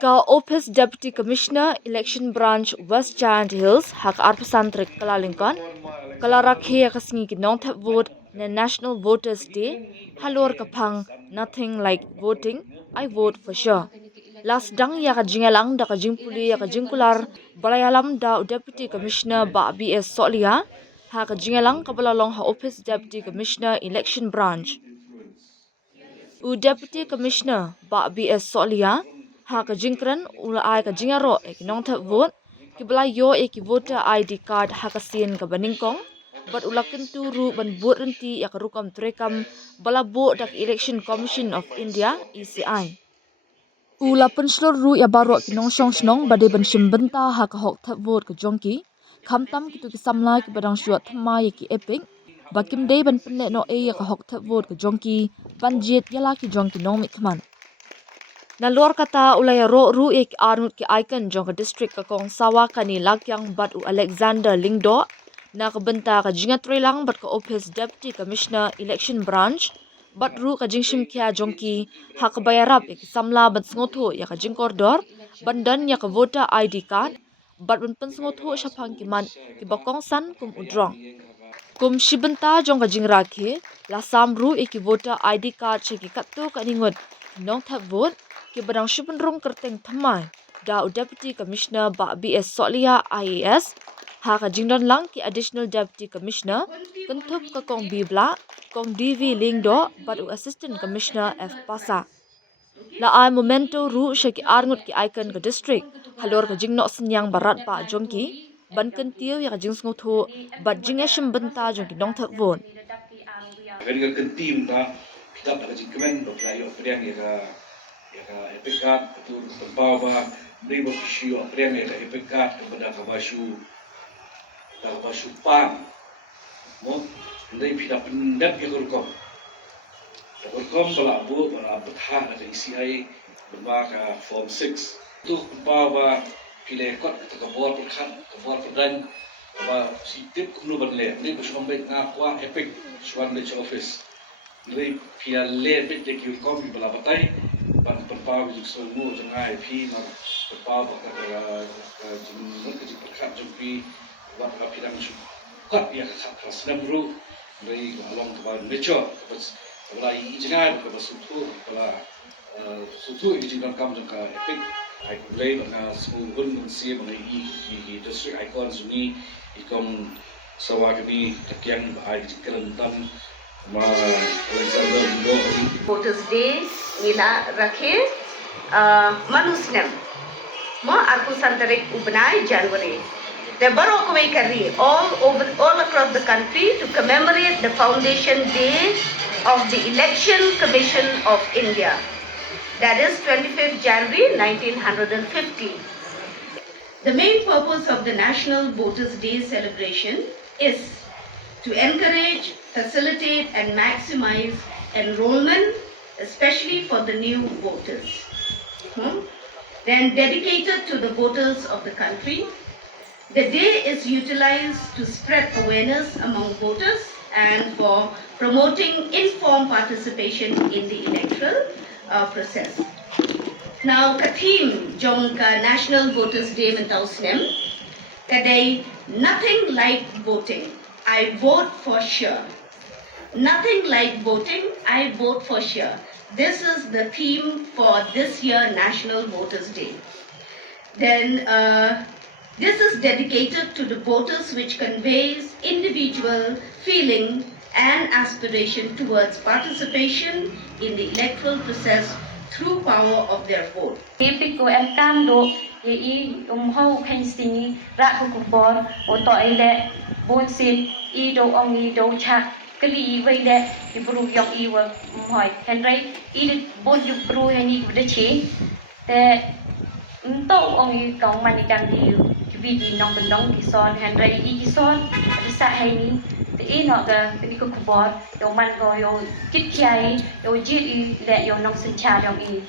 Ka Office Deputy Commissioner Election Branch West Giant Hills hak arpasantrik kalalingkon kalarakhe kasngi kinong thep vote na National Voters Day halor kapang nothing like voting I vote for sure. Last dang ya ka jingalang da ka jingpuli ya ka jingkular balayalam da Deputy Commissioner ba BS Solia ha ka jingalang kabalalong ha Office Deputy Commissioner Election Branch. Deputy Commissioner ba BS Solia ha ka jingkran ula ai ka jingaro ek nong thep vote kibla yo ek voter ID card ha ka sien ka baningkong but ulakin tu ru ban bot renti ya ka rukam trekam bala bo dak Election Commission of India ECI. Ula Pynshlur ru ya baro ki nongshong shnong bade ban shim bynta ha ka hok thep vote ka jongki khamtam ki tu ki samla ki badang shuat thama ye ki epic bakim day ban penne no e ya ka hok thep vote ka jongki ban jet yala ki jongki nong mi thman. Nalor kata ulaya ro ru ek arnut ki icon jong ka district ka kong sawa kani lakyang bat u Alexander Lingdo na ka benta ka jingat lang bat ka Office Deputy Commissioner Election Branch bat ru ka jingshim kya jongki ha ka bayarap ek samla ban sngoto ya ka jingkordor bandan ya ka voter ID card bat ban pen sngoto shapang ki man ki bakong san kum udrong kum shibenta jong ka jingrakhe la samru ek voter ID card cheki katto ka ningot nong thep vote ki badang shibunrung kerteng thamai da Deputy Commissioner ba BS Solia IAS ha ka jingdon lang ki Additional Deputy Commissioner kentup ka kong bibla kong DV Lingdo bat u Assistant Commissioner F Pasa la ai momento ru sheki arngut ki icon ka district halor ka jingno senyang barat pa jongki ban kentiu ya ka jingsngo tho bat jingeshim benta jongki nong thep vote Kan kentim ta kita tak jingkemen dok layo priang ya ka epekat itu berbawa beri berfisu priang ya ka epekat kepada kabasu pang mo ndai pida pendap ya kurkom bala bu bala betha ada ICI berbaga form 6 tu berbawa pile kot ke bawah perkhat ke bawah perdan ba sitip kumno banle ni bersama baik ngakwa epic swan the office ni pia le bit de ki kom bala batai ban berbawa ju semua jangai pi na berbawa ka jin ke perkhat jumpi wat ka pidang su kat ya ka khasnam ru ni along ke ban mecho bala i jangai ke basutu bala sutu i jingan kam jangka epic ai play na semua gun si bang i district icons ni ikom sawagni takyang ai kerentan ma Alexander Lingdo Voters Day nila rakhe manusnem mo aku santarik ubnai January the baro kawai kari all across the country to commemorate the foundation day of the Election Commission of India, that is 25th January 1950. The main purpose of the National Voters Day celebration is to encourage, facilitate and maximize enrollment, especially for the new voters. Then dedicated to the voters of the country. The day is utilized to spread awareness among voters and for promoting informed participation in the electoral process. Now, kathim jong ka National Voters Day mentausnem kaday nothing like voting. I vote for sure. Nothing like voting. I vote for sure. This is the theme for this year National Voters Day. Then this is dedicated to the voters, which conveys individual feeling and aspiration towards participation in the electoral process through power of their vote. Piko em tam do ye ho pensi ra ko bor o to ele bon sit I do ong I do cha kali we le I bru yok I wa hoi henry I bon yu bru ni de chi te to ong I kong mani kan di vi di nong ben dong ki son henry I ki son sa hai ni te I no ga ni ko bor yo man go yo kit chai yo ji I le yo nong sin cha dong I